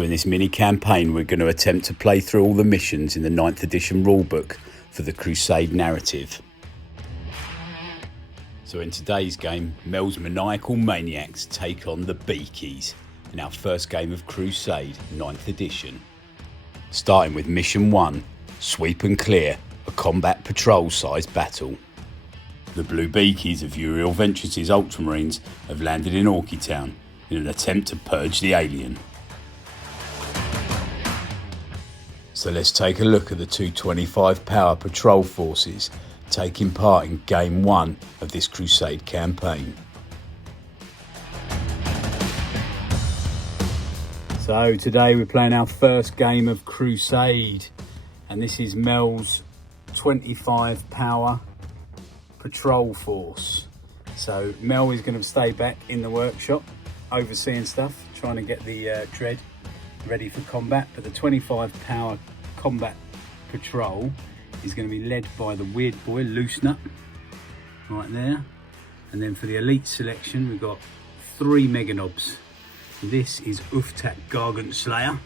So in this mini campaign, we're going to attempt to play through all the missions in the 9th edition rulebook for the Crusade narrative. So in today's game, Mel's Maniacal Maniacs take on the Beakies in our first game of Crusade 9th edition. Starting with Mission 1, Sweep and Clear, a combat patrol-sized battle. The Blue Beakies of Uriel Ventris' Ultramarines have landed in Orky Town in an attempt to purge the alien. So let's take a look at the 225 power patrol forces taking part in Game 1 of this Crusade campaign. So today we're playing our first game of Crusade, and this is Mel's 25 power patrol force. So Mel is going to stay back in the workshop overseeing stuff, trying to get the dread ready for combat, but the 25 power combat patrol is going to be led by the weird boy Loosenut right there. And then for the elite selection we've got 3 Meganobs. This is Uftak Gargant Slayer,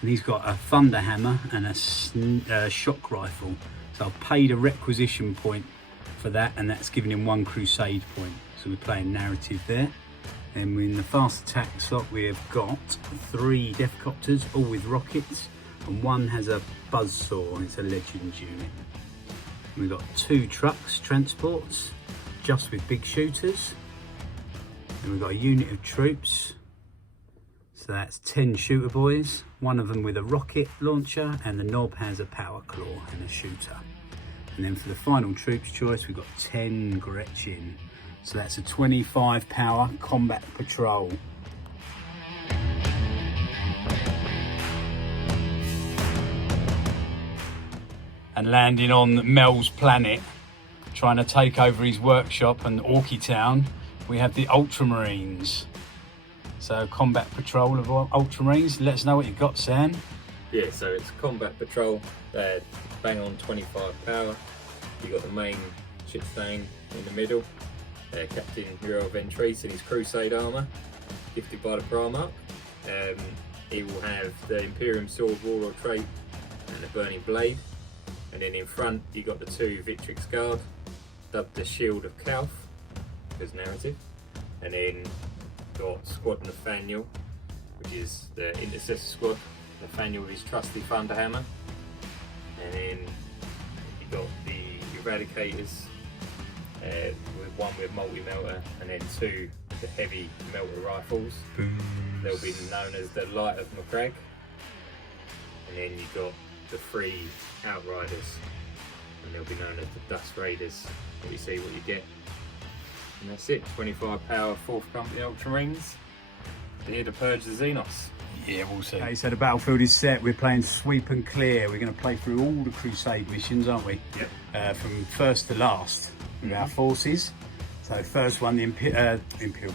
and he's got a thunder hammer and a shock rifle. So I've paid a requisition point for that, and that's giving him 1 Crusade point. So we're playing narrative there. And in the fast attack slot we have got 3 Deathcopters, all with rockets, and 1 has a buzzsaw, and it's a Legends unit. And we've got 2 trucks, transports, just with big shooters. And we've got a unit of troops. So that's 10 shooter boys, 1 of them with a rocket launcher, and the knob has a power claw and a shooter. And then for the final troops choice, we've got 10 Gretchen. So that's a 25 power combat patrol. And landing on Mel's planet, trying to take over his workshop and Orky Town, we have the Ultramarines. So combat patrol of Ultramarines. Let us know what you've got, Sam. Yeah, so it's combat patrol. They're bang on 25 power. You've got the main ship stain in the middle. Captain Uriel Ventris in his Crusade armour, gifted by the Primarch. He will have the Imperium Sword, Warlord trait, and the Burning Blade. And then in front you got the 2 Ventris Guard, dubbed the Shield of Calf, because narrative. And then got Squad Nathaniel, which is the Intercessor Squad. Nathaniel with his trusty thunder hammer. And then you got the Eradicators, with 1 with multi-melter, and then 2 the heavy melter rifles. They'll be known as the Light of McCrag. And then you've got the 3 Outriders, and they'll be known as the Dust Raiders. What you see, what you get. And that's it, 25 power 4th Company Ultramarines. They're here to purge the Xenos. Yeah, we'll see. Okay, so the battlefield is set. We're playing Sweep and Clear. We're going to play through all the Crusade missions, aren't we? Yep. From first to last with our forces. So first one, the Imperial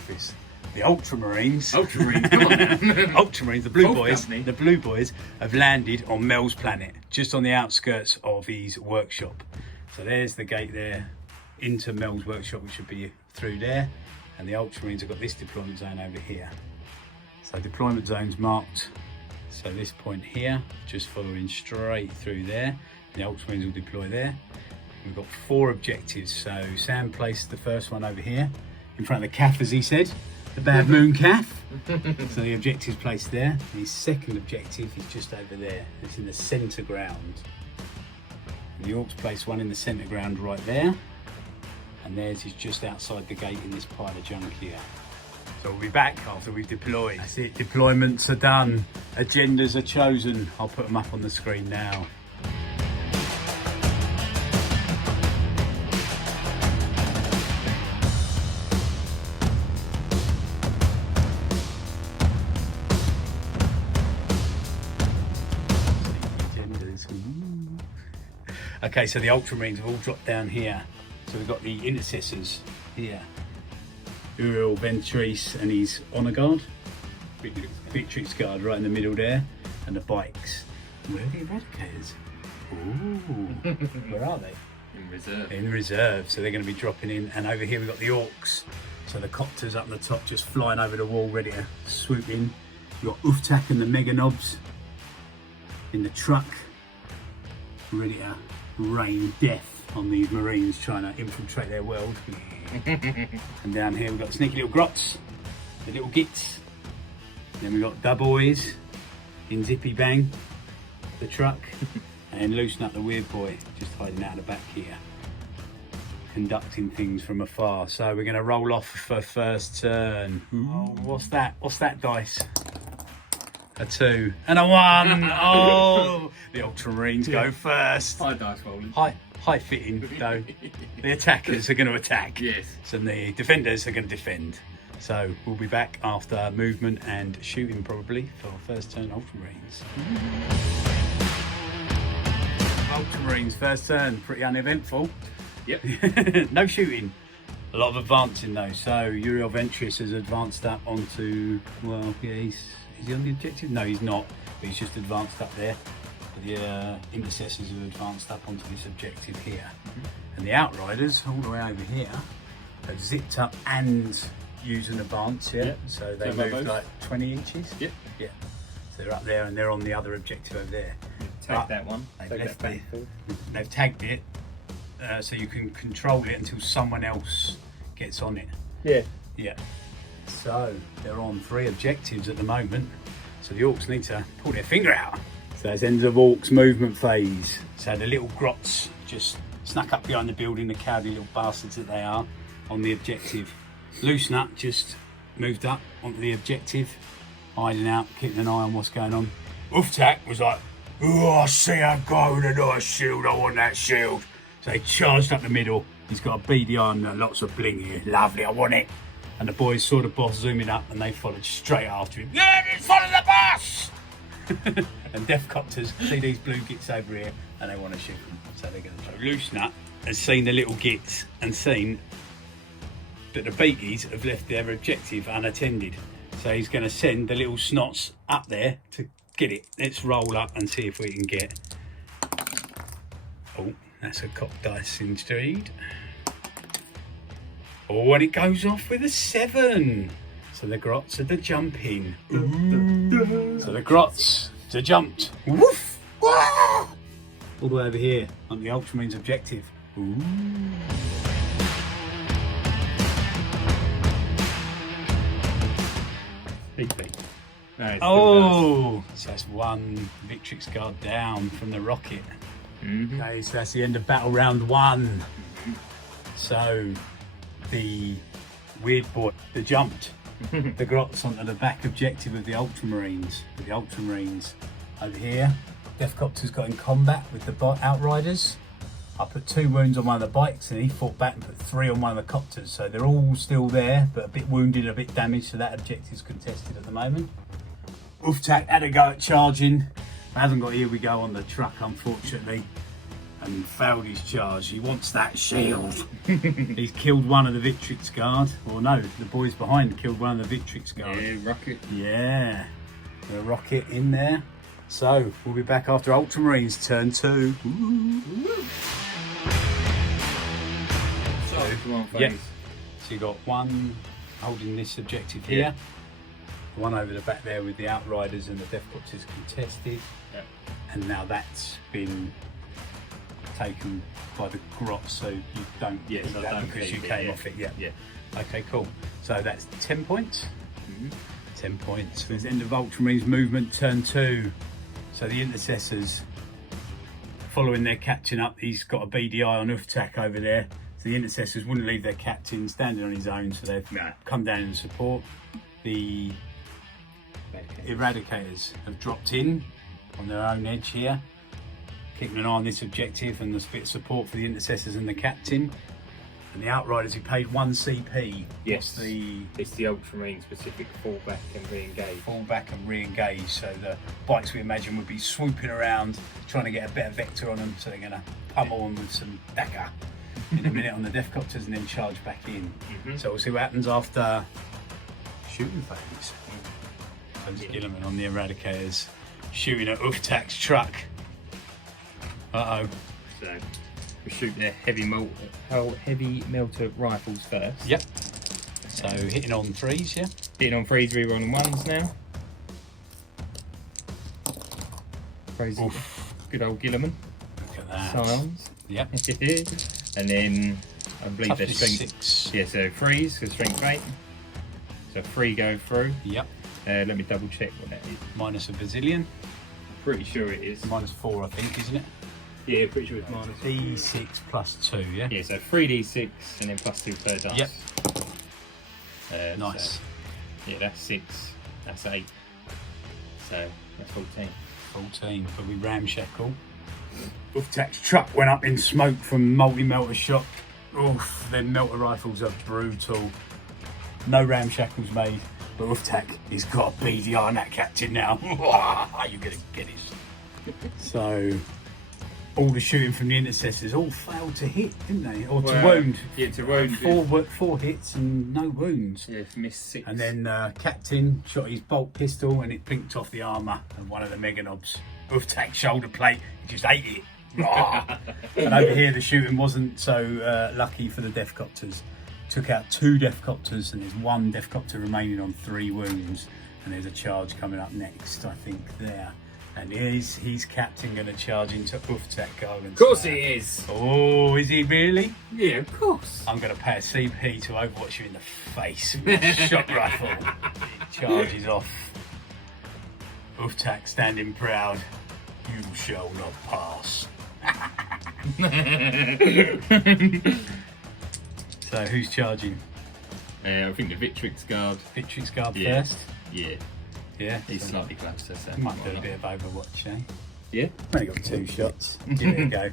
Fist. The Ultramarines. Ultramarines, come on. Ultramarines, the Blue Fourth Boys. Company. The Blue Boys have landed on Mel's planet, just on the outskirts of his workshop. So there's the gate there into Mel's workshop, which should be through there. And the Ultramarines have got this deployment zone over here. So deployment zone's marked. So this point here, just following straight through there. The Ultramarines will deploy there. We've got 4 objectives. So Sam placed the first one over here, in front of the calf, as he said, the Bad Moon calf. So the objective's placed there. And his second objective is just over there. It's in the centre ground. And the Orks placed 1 in the centre ground right there. And theirs is just outside the gate in this pile of junk here. So we'll be back after we've deployed. That's it, deployments are done. Agendas are chosen. I'll put them up on the screen now. Okay, so the Ultramarines have all dropped down here. So we've got the Intercessors here. Uriel Ventris and his Honour Guard. Ventris Guard right in the middle there. And the bikes. Where are the Eradicators? Ooh, where are they? In reserve. In reserve, so they're going to be dropping in. And over here we've got the Orks. So the copters up the top just flying over the wall, ready to swoop in. You've got Uftak and the Mega Knobs in the truck, ready to rain death on these Marines trying to infiltrate their world. And down here we've got sneaky little grots, the little gits. Then we've got Da Boys in Zippy Bang, the truck, and Loosen Up the Weird Boy, just hiding out the back here, conducting things from afar. So we're going to roll off for first turn. Oh, what's that? What's that dice? A 2 and a 1. Oh, the Ultramarines go first. High dice rolling. High fitting though. The attackers are going to attack. Yes. And the defenders are going to defend. So we'll be back after movement and shooting probably for first turn Ultramarines. Ultramarines first turn, pretty uneventful. Yep. No shooting. A lot of advancing though. So Uriel Ventris has advanced up onto, well, yeah, is he on the objective? No, he's not, but he's just advanced up there. The intercessors have advanced up onto this objective here. And the outriders, all the way over here, have zipped up and used an advance, yeah? Yep. So they So moved like 20 inches? Yep. Yeah. So they're up there and they're on the other objective over there. Take that one. They've Take left that it. back. They've tagged it, so you can control it until someone else gets on it. Yeah. Yeah. So they're on 3 objectives at the moment. So the Orks need to pull their finger out. So that's end of Orks movement phase. So the little grots just snuck up behind the building, the cowardly little bastards that they are, on the objective. Loosen Up just moved up onto the objective, hiding out, keeping an eye on what's going on. Uftak was like, oh, I see a guy with a nice shield, I want that shield. So he charged up the middle. He's got a beady eye and lots of bling here. Lovely, I want it. And the boys saw the boss zooming up and they followed straight after him. Yeah, follow the boss! And death copters see these blue gits over here and they want to shoot them. So they're going to try. Loosen Up has seen the little gits and seen that the beakies have left their objective unattended. So he's going to send the little snots up there to get it. Let's roll up and see if we can get... Oh, that's a cock dice indeed. Oh, and it goes off with a 7. So the grots are the jumping. So the grots are jumped. Woof! Wah! All the way over here on the Ultramarines objective. Ooh. Nice. Oh, so that's 1 Victrix guard down from the rocket. Okay, so that's the end of battle round 1. So the weird boy, the jumped, the grots onto the back objective of the Ultramarines. With the Ultramarines over here, Deathcopter's got in combat with the Outriders. I put 2 wounds on one of the bikes and he fought back and put 3 on one of the copters. So they're all still there, but a bit wounded, a bit damaged, so that objective's contested at the moment. Uftak had a go at charging. Hasn't got here we go on the truck, unfortunately, and failed his charge. He wants that shield. He's killed one of the Victrix guard. Or no, the boys behind killed one of the Victrix guard. Yeah, rocket. Yeah, the rocket in there. So we'll be back after Ultramarines turn 2. Yeah. So you got 1 holding this objective here. 1 over the back there with the Outriders and the Deathcopters contested. Yeah. And now that's been taken by the grot, so you don't Yes, keep I that don't because you keep it, came yeah. off it. Yeah. Yeah. Okay, cool. So that's 10 points. 10 points. So it's end of Ultramarines movement turn 2. So the intercessors, following their captain up, he's got a beady eye on Uftak over there. So the intercessors wouldn't leave their captain standing on his own, so they've come down in support. The Eradicators have dropped in on their own edge here, keeping an eye on this objective, and there's a bit of support for the intercessors and the captain. And the Outriders who paid 1 CP. Yes. It's It's the Ultramarine specific fallback and re-engage. Fallback and re-engage, so the bikes we imagine would be swooping around trying to get a better vector on them, so they're going to pummel them with some dagger in a minute on the Deathcopters and then charge back in. So we'll see what happens after shooting phase. Gilliman on the Eradicators shooting at Uftak's truck. Uh-oh. So we shoot their heavy melter rifles first. Yep. So hitting on 3s, yeah? Hitting on 3s, rerolling 1s now. Crazy. Good old Gilliman. Look at that. Scions. Yep. And then I believe they're Toughness strength 6. Yeah, so 3's so strength 8. So 3 go through. Yep. Let me double check what that is. Minus a bazillion. Pretty sure it is. Minus 4, I think, isn't it? Yeah, pretty sure it's minus. D6 plus 2, yeah? Yeah, so 3d6 and then plus 2 per dice. Yep. Nice. Nice. Yeah, that's 6. That's 8. So that's 14. 14, but we ramshackle. Uftak's truck went up in smoke from multi-melter shot. Oof, their melter rifles are brutal. No ramshackles made, but Uftak, he's got a BDR on that captain now. You're gonna get it. So, all the shooting from the intercessors all failed to hit, didn't they? Or to wound. Yeah, to wound. 4 hits and no wounds. Yeah, missed 6. And then Captain shot his bolt pistol and it blinked off the armour of one of the Meganobs. Uftak's shoulder plate, he just ate it. And over here the shooting wasn't so lucky for the Deathcopters. Took out 2 Deathcopters and there's 1 Deathcopter remaining on 3 wounds. And there's a charge coming up next, I think, there. And is his captain going to charge into Uftak Golden? Of course he is. Oh, is he really? Yeah, of course. I'm going to pay a CP to overwatch you in the face with a shot rifle. He charges off. Uftak standing proud. You shall not pass. So who's charging? I think the Ventris guard. Ventris guard Yeah. first? Yeah, Yeah. he's so slightly closer. So might why do a not? bit of overwatch, eh? Yeah. I've only got 2 shots. Give it a go.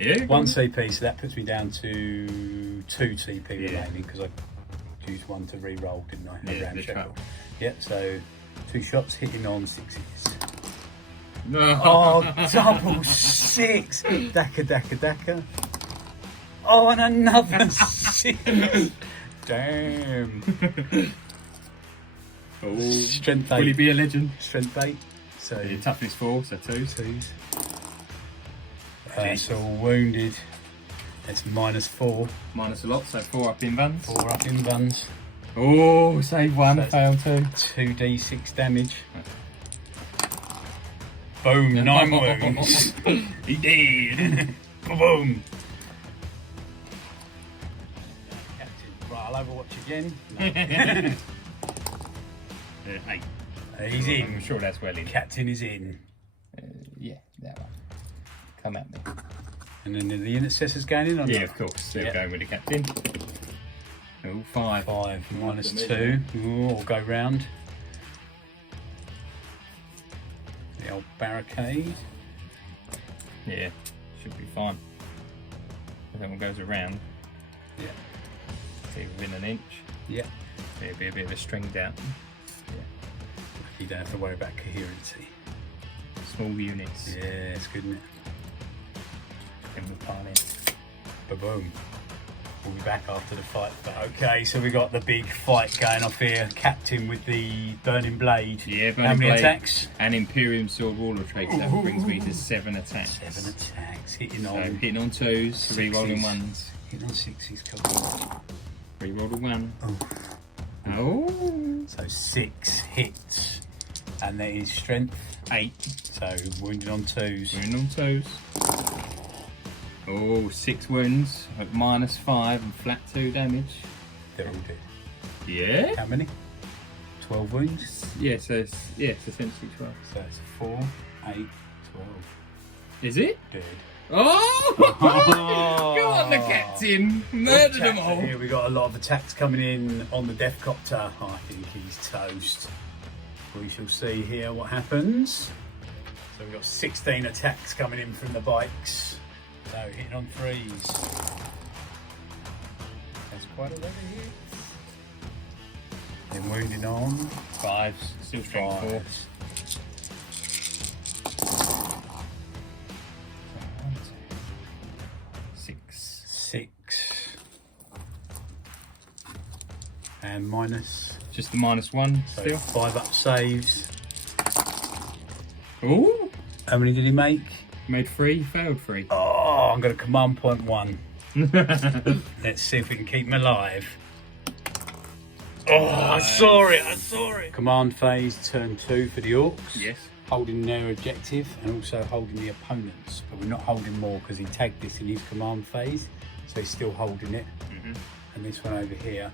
Yeah. 1 CP, so that puts me down to 2 CP Yeah. remaining because I used 1 to re-roll, didn't I? Yeah, the Ramshackle. trap. Yep, so 2 shots hitting on 6s. No. Oh, double 6! Daka, daka, daka. Oh, and another 6! Damn. Oh, Strength will he 8. be a legend? Strength 8. So Yeah, toughness 4, so 2. 2s. So wounded. It's minus 4. Minus a lot, so 4 up in vans. 4 up in buns. Oh, save 1, So fail 2. 2d6 damage. Boom, 9 wounds. He did. Boom. Captain, right, I'll overwatch again. No. 8. He's I'm in. sure that's well in. Captain is in. Yeah, that one. Come at me. And then the intercessor's going in on Yeah, of course. They're Yeah. going with the captain. Oh, 5. 5 minus 2. Ooh, I'll go round. The old barricade. Yeah, should be fine. If that one goes around, Yeah. see within an inch. Yeah. It'll be a bit of a string down. You don't have to worry about coherency. Small units. Yeah, it's good, isn't it? And we'll pile in. Ba-boom. We'll be back after the fight. But okay, so we got the big fight going off here. Captain with the burning blade. Yeah, How burning many blade. attacks? And Imperium Sword Wall of Trade. That brings me to 7 attacks. 7 attacks. Hitting So on. hitting on 2s, Sixes. re-rolling 1s. Hitting on 6s. Come on. Re-roll a 1. Oh. Oh. So 6 hits. And there is strength 8. So wounded on 2s. Wounding on 2s. Oh, 6 wounds at minus 5 and flat 2 damage. They're all dead. Yeah? How many? 12 wounds. Yeah, so it's essentially 12. So it's 4, 8, 12. Is it? Dead. Oh! Go on, the captain! Murder them all! Here we got a lot of attacks coming in on the Deathcopter. I think he's toast. We shall see here what happens. So we've got 16 attacks coming in from the bikes. So hitting on 3s. That's quite a lot of hits. Then wounding on 5s, still strength 4. 5s. 6. 6. And minus. Just the minus 1 So still. 5 up saves. Ooh! How many did he make? Made 3, failed 3. Oh, I'm going to command point 1. Let's see if we can keep him alive. Oh, I saw it. Command phase, turn 2 for the Orks. Yes. holding their objective and also holding the opponents, but we're not holding more because he tagged this in his command phase, so he's still holding it. And this one over here,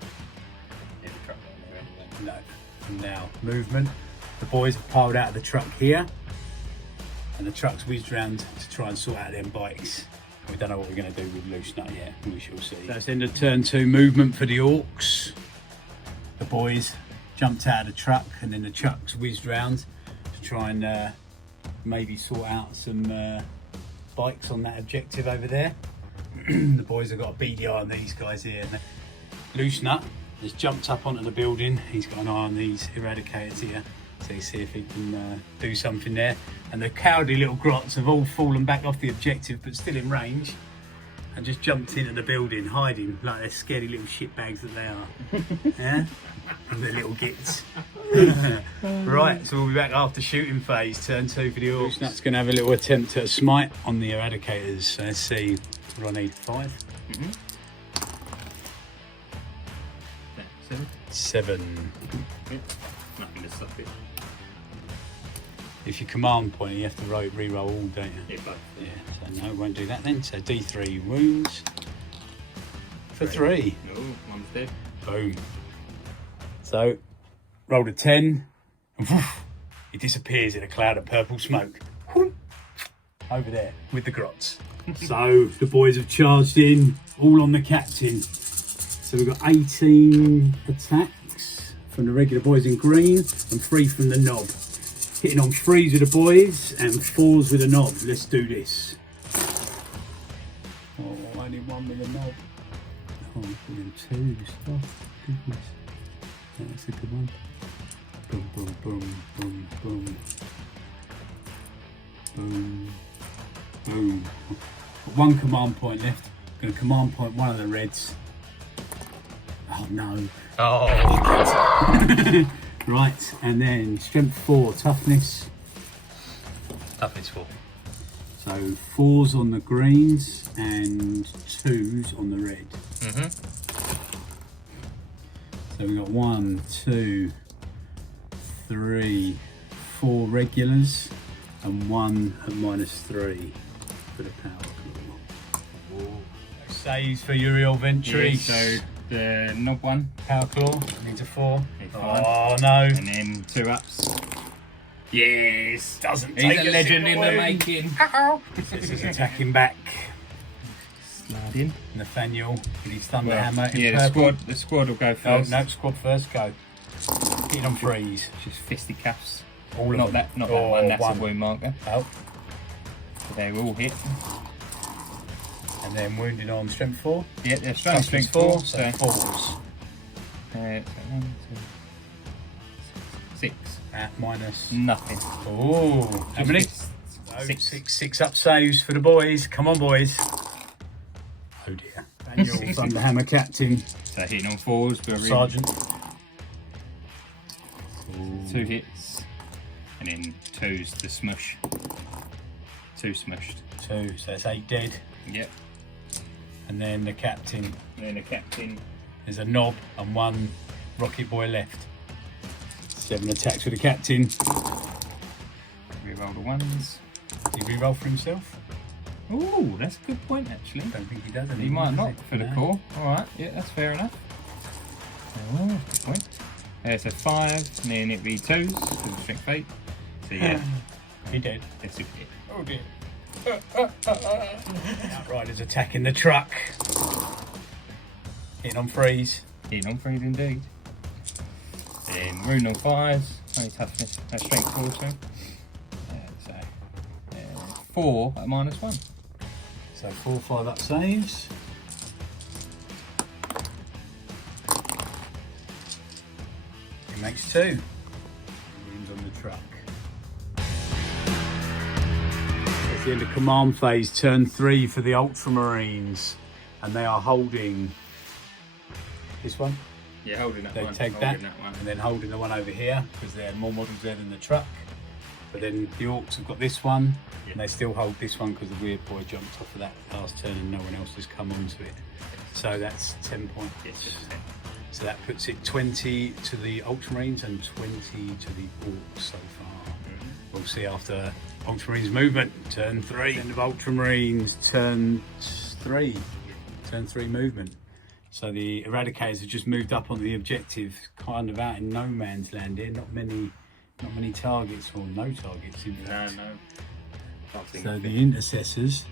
no. And now movement. The boys have piled out of the truck here, and the truck's whizzed round to try and sort out them bikes. We don't know what we're going to do with Loose Nut yet, we shall see. That's end of turn 2 movement for the Orks. The boys jumped out of the truck, and then the truck's whizzed round to try and maybe sort out some bikes on that objective over there. The boys have got a beady eye on these guys here. Loose Nut has jumped up onto the building. He's got an eye on these eradicators here, so you see if he can do something there. And the cowardly little grots have all fallen back off the objective, but still in range, and just jumped into the building, hiding like they're scaredy little shitbags that they are. Yeah, and their little gits. Right, so we'll be back after shooting phase, turn 2 for the Orks. Loose Nut's going to have a little attempt at a smite on the eradicators. So let's see. What do I need? 5. 7. Nothing to stop it. If you command point, you have to re-roll all, don't you? Yeah, both. Yeah, so no, won't do that then. So D3 wounds for 3. No, one's dead. Boom. So rolled a 10, and woof, he disappears in a cloud of purple smoke. Over there with the grots. So the boys have charged in, all on the captain. So we've got 18 attacks from the regular boys in green and 3 from the knob. Hitting on 3s with the boys and 4s with the knob. Let's do this. Oh, only 1 with the knob. Oh, and 2 stuff. Goodness. That's a good one. Boom, boom, boom, boom, boom. Boom. Boom. Got 1 command point left. Going to command point 1 of the reds. Oh no. Oh. Right, and then strength 4, toughness. Toughness 4. So 4s on the greens and 2s on the red. So we've got 1, 2, 3, 4 regulars and 1 at -3 for the power claw. Saves for Uriel Ventris. Yeah, so the knob 1. Power claw needs a 4. Needs Oh 1. no. And then 2 ups. Yes! Doesn't He's take a legend in the win. making. This is attacking back. Slide in. Nathaniel with his thunder hammer in Yeah, purple. the squad will go Oh, first. no, squad first, go. Hitting on 3s. Just fisticuffs. All of Not them. that, not Oh, that one. That's 1. a wound marker. Oh, So they will hit. and then wounded on strength 4. Yeah, they're Toughness strength 4, 4. so So 4s. so 1, 2, 6. At minus. Nothing. Oh, how many? Six. 6 up saves for the boys. Come on, boys. Oh dear. Daniel, Thunderhammer captain. So hitting on 4s, but really Sergeant. 2 hits, and then 2's the smush. 2 smushed. 2, so that's 8 dead. Yep. And then the captain. And then the captain. There's a knob and 1 rocket boy left. 7 attacks with the captain. Reroll the 1s. Did he re-roll for himself? Ooh, that's a good point actually. I don't think he does. He anymore, might does not he? for the No. core. Alright, yeah, that's fair enough. Oh, that's a good point. So 5, and then it'd be 2s, because of strength 8. So yeah. He did. That's a hit. Oh dear. Outriders attacking the truck. Hitting on 3s. Hitting on 3 indeed. Then wound on 5s, only toughness, strength 4 too. So 4 at -1. So 4, 5 up saves. He makes 2. Wounds on the truck. It's the end of command phase, turn 3 for the Ultramarines. And they are holding this one. Yeah, holding that They one. take holding that, one. and then holding the one over here because there are more models there than the truck. But then the Orks have got this one, and they still hold this one because the weird boy jumped off of that last turn and no one else has come onto it. So that's 10 points. Yes, it's 10. So that puts it 20 to the Ultramarines and 20 to the Orks so far. we'll see after Ultramarines movement, turn 3. End of Ultramarines, turn 3. Turn 3 movement. So the Eradicators have just moved up on the objective, kind of out in no man's land here. Not many targets, or no targets in fact. No. So the Intercessors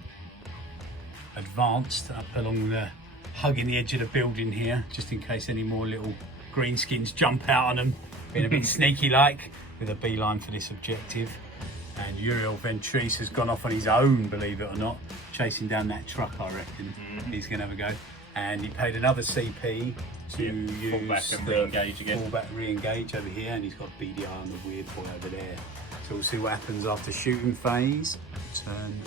advanced up along the, hugging the edge of the building here, just in case any more little greenskins jump out on them, being a bit sneaky like, with a beeline for this objective. And Uriel Ventris has gone off on his own, believe it or not, chasing down that truck, I reckon. He's going to have a go. And he paid another CP to use fullback and re-engage again. Fullback re-engage over here, and he's got BDR on the weird boy over there. So we'll see what happens after shooting phase.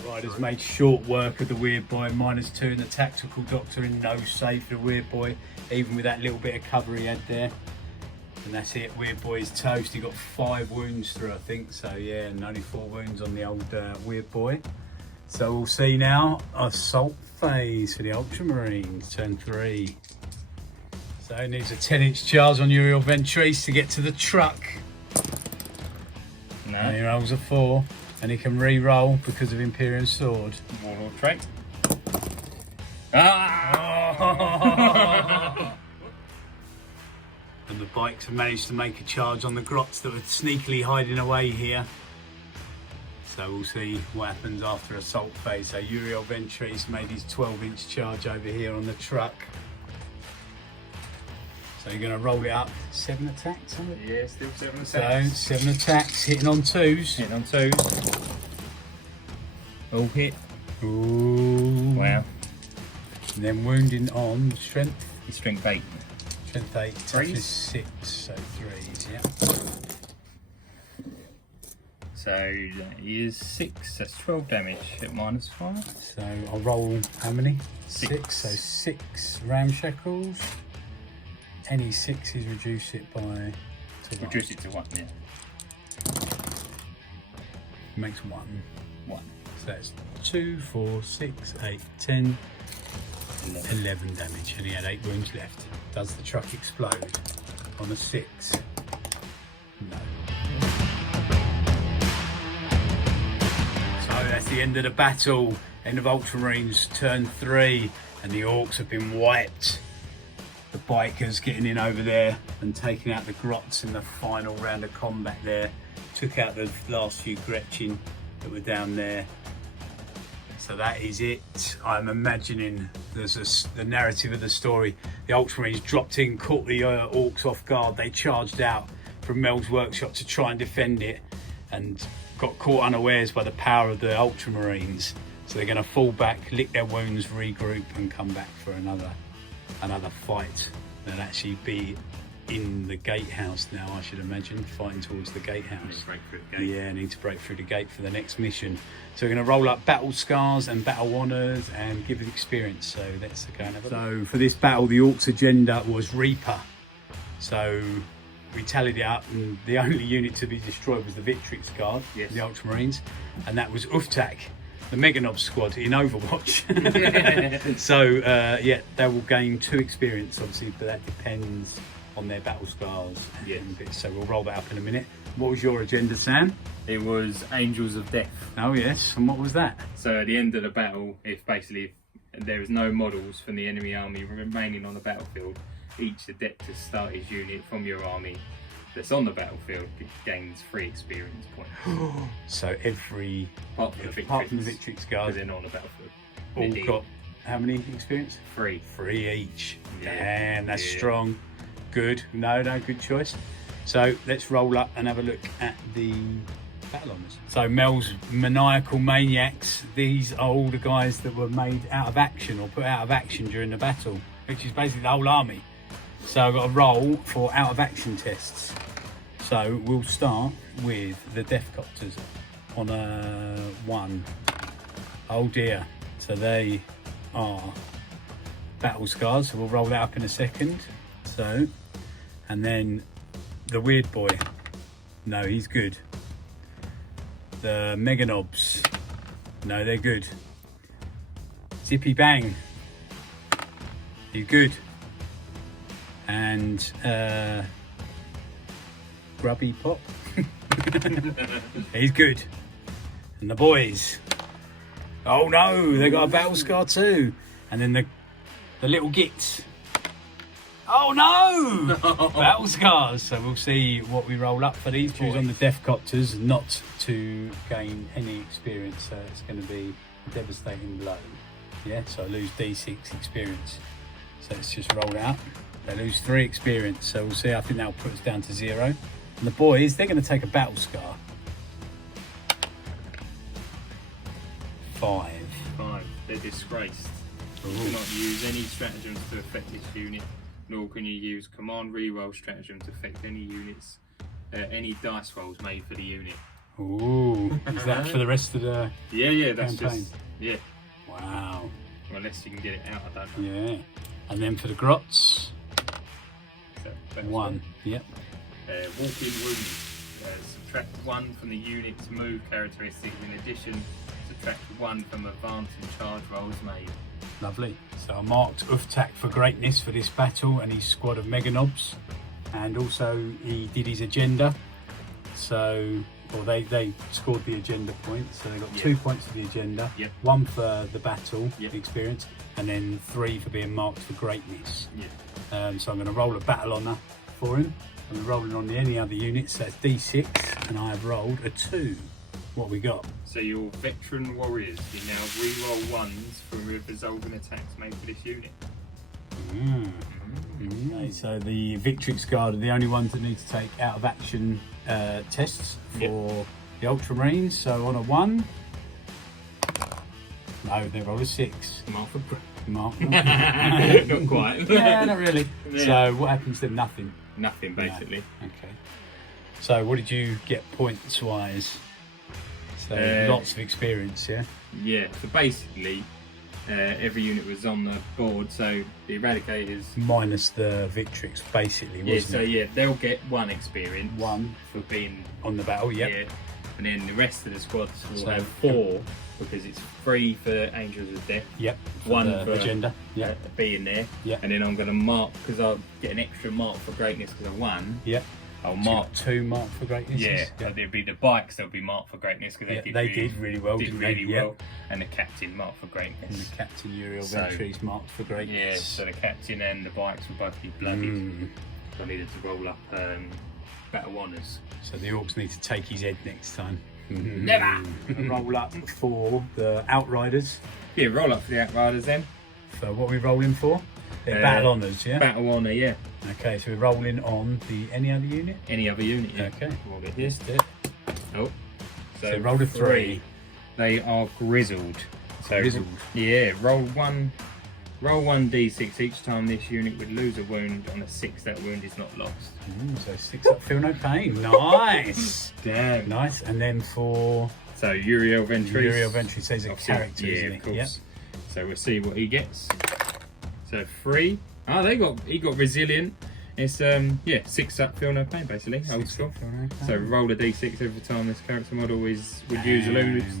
Riders made short work of the weird boy, -2, and the tactical doctor in no save for the weird boy, even with that little bit of cover he had there. And that's it, weird boy's toast. He got 5 wounds through, I think. So yeah, and only 4 wounds on the old weird boy. So we'll see now, assault phase for the Ultramarines, turn 3. So he needs a 10-inch charge on Uriel Ventris to get to the truck. No. And he rolls a 4, and he can re-roll because of Imperium Sword. Warlord trait. Ah! And the bikes have managed to make a charge on the grots that were sneakily hiding away here. So we'll see what happens after assault phase. So Uriel Ventris made his 12-inch charge over here on the truck. So you're going to roll it up. 7 attacks on it? Yeah, still 7 So attacks. 7 attacks, hitting on 2s. Hitting on 2s. All hit. Ooh. Wow. And then wounding on strength. His strength 8. Strength 8, toughness 6, so 3s, yeah. So that is 6, that's 12 damage at -5. So I'll roll how many? 6. So 6 ramshackles. Any 6s reduce it by to Reduce it to 1, yeah. Makes 1. 1. So that's 2, 4, 6, 8, 10, 11 damage, and he had 8 wounds left. Does the truck explode on a 6? No. So that's the end of the battle. End of Ultramarines, turn 3, and the Orks have been wiped. The bikers getting in over there and taking out the grots in the final round of combat there. Took out the last few Gretchen that were down there. So that is it. I'm imagining there's the narrative of the story. The Ultramarines dropped in, caught the Orks off guard. They charged out from Mels' workshop to try and defend it, and got caught unawares by the power of the Ultramarines. So they're going to fall back, lick their wounds, regroup, and come back for another fight. They'll actually be in the gatehouse now, I should imagine, fighting towards the gatehouse. Break through the gate. Yeah, need to break through the gate for the next mission. So we're going to roll up battle scars and battle honours and give it experience. So let's go and have a look. So for this battle, the Orcs agenda was Reaper. So we tallied it up, and the only unit to be destroyed was the Ventris Guard, yes, the Ultramarines, and that was Uftak, the Meganob squad in Overwatch. So yeah, they will gain 2 experience, obviously, but that depends on their battle scars. Yes. So we'll roll that up in a minute. What was your agenda, Sam? It was Angels of Death. Oh yes, and what was that? So at the end of the battle, if there is no models from the enemy army remaining on the battlefield, each adeptus start his unit from your army that's on the battlefield gains 3 experience points. So every, apart from the Ventris Guard, they're not on the battlefield, all got how many experience? 3. 3 each. Yeah. Damn, that's Yeah. strong. Good. No, good choice. So let's roll up and have a look at the battle honours. So Mel's Maniacal Maniacs, these are all the guys that were made out of action or put out of action during the battle, which is basically the whole army. So I've got a roll for out of action tests. So we'll start with the Deathcopters on a 1. Oh dear. So they are battle scars. So we'll roll that up in a second. So, and then the weird boy. No, he's good. The Meganobs. No, they're good. Zippy Bang. He's good. And Grubby Pop. He's good. And the boys. Oh no, they got a battle scar too. And then the little gits. Oh no! Battle scars. So we'll see what we roll up for these. Choose on the Death Copters not to gain any experience. So it's going to be a devastating blow. Yeah, so I lose D6 experience. So let's just roll it out. They lose 3 experience. So we'll see. I think that'll put us down to 0. And the boys, they're going to take a battle scar. 5. They're disgraced. Ooh. You cannot use any stratagems to affect this unit, nor can you use command reroll stratagem to affect any units, any dice rolls made for the unit. Ooh, is that for the rest of the Yeah, that's campaign? just, yeah. Wow. Well, unless you can get it out, I don't know. Yeah. And then for the grots, So, that's 1. Yep. Walking wound. Subtract 1 from the unit's move characteristics. In addition, subtract 1 from advance and charge rolls made. Lovely. So I marked Uftak for greatness for this battle and his squad of mega knobs, and also he did his agenda. So, or they scored the agenda points. So they got 2 points for the agenda, 1 for the battle experience, and then 3 for being marked for greatness. So I'm going to roll a battle honour for him. I'm rolling on any other units. So that's D6, and I have rolled a 2. What we got? So your veteran warriors, you now reroll 1s for resolving attacks made for this unit. Okay, so the Ventris Guard are the only ones that need to take out of action tests for the Ultramarines. So on a 1, no, they roll a 6. Mark. Not quite. Yeah, not really. Yeah. So what happens then? Nothing. Nothing, basically. No. Okay. So what did you get points wise? So lots of experience, yeah? Yeah, so basically every unit was on the board, so the Eradicators... Minus the Victrix, basically, wasn't it? Yeah, they'll get 1 experience. 1. For being... On the battle, yep. Yeah. And then the rest of the squads will have 4, because it's 3 for Angels of Death. Yep. 1 for agenda. Yeah. Being there. Yeah. And then I'm going to mark, because I'll get an extra mark for greatness because I won. Yeah. I'll mark 2 mark for greatness. Yeah, but there'll be the bikes that'll be marked for greatness because they did really well. Did really well, and the captain marked for greatness. And the captain Uriel Ventris marked for greatness. Yeah, so the captain and the bikes will both be bloodied. I needed to roll up battle honours. So the Orks need to take his head next time. Never. Roll up for the Outriders. Yeah, roll up for the Outriders then. So what are we rolling for? Battle honours, yeah? Battle honour, yeah. Okay, so we're rolling on the any other unit? Any other unit, yeah. Okay. Roll it here. Oh. So roll a 3. They are grizzled. So grizzled. Yeah, roll 1 d6 each time this unit would lose a wound. On a 6, that wound is not lost. So 6 up, feel no pain. Nice. Damn. Nice. And then for... So Uriel Ventris. Uriel Ventris says a character, yeah, isn't of it? course. Yep. So we'll see what he gets. So 3. Oh, he got resilient. It's 6 up, feel no pain basically. Old school. So roll a d6 every time this character model would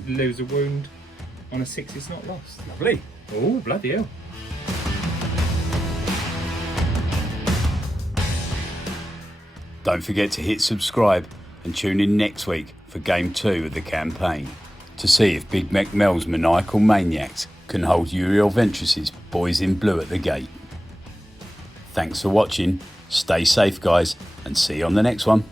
lose a wound. On a 6, it's not lost. Lovely. Oh, bloody hell. Don't forget to hit subscribe and tune in next week for Game 2 of the campaign to see if Big Mac Mel's Maniacal Maniacs can hold Uriel Ventris' boys in blue at the gate. Thanks for watching, stay safe guys, and see you on the next one.